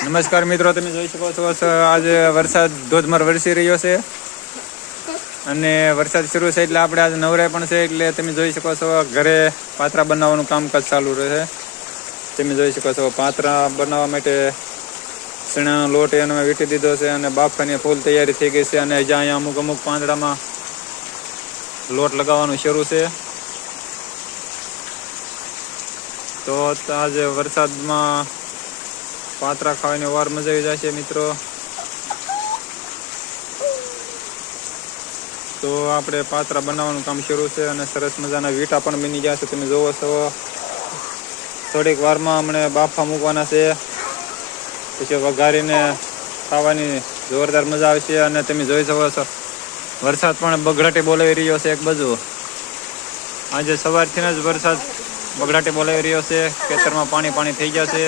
નમસ્કાર મિત્રો, તમે જોઈ શકો છો આજે વરસાદ ધોધમાર વરસી રહ્યો છે અને વરસાદ શરૂ છે એટલે આપણે આજે નવરાય પણ છે એટલે તમે જોઈ શકો છો ઘરે પાત્રા બનાવવાનું કામકાજ ચાલુ રહે. તમે જોઈ શકો છો પાત્રા બનાવવા માટે ચણાનો લોટ એને વીટી દીધો છે અને બાફાની ફૂલ તૈયારી થઈ ગઈ છે અને જ્યાં અહીંયા અમુક પાંદડામાં લોટ લગાવવાનું શરૂ છે. તો આજે વરસાદમાં પાત્રા ખાવાની વાર મજા આવી જાય છે મિત્રો. તો આપણે પાત્રા બનાવવાનું કામ શરૂ છે અને સરસ મજાના વીટા પણ બની ગયા છે. તમે જોવો છો થોડીક વારમાં અમને બાફા મૂકવાના છે, પછી વઘારીને ખાવાની જોરદાર મજા આવશે. અને તમે જોઈ શકો છો વરસાદ પણ બગડાટી બોલાવી રહ્યો છે. એક બાજુ આજે સવારથી જ વરસાદ બગડાટી બોલાવી રહ્યો છે. ખેતરમાં પાણી થઈ જશે.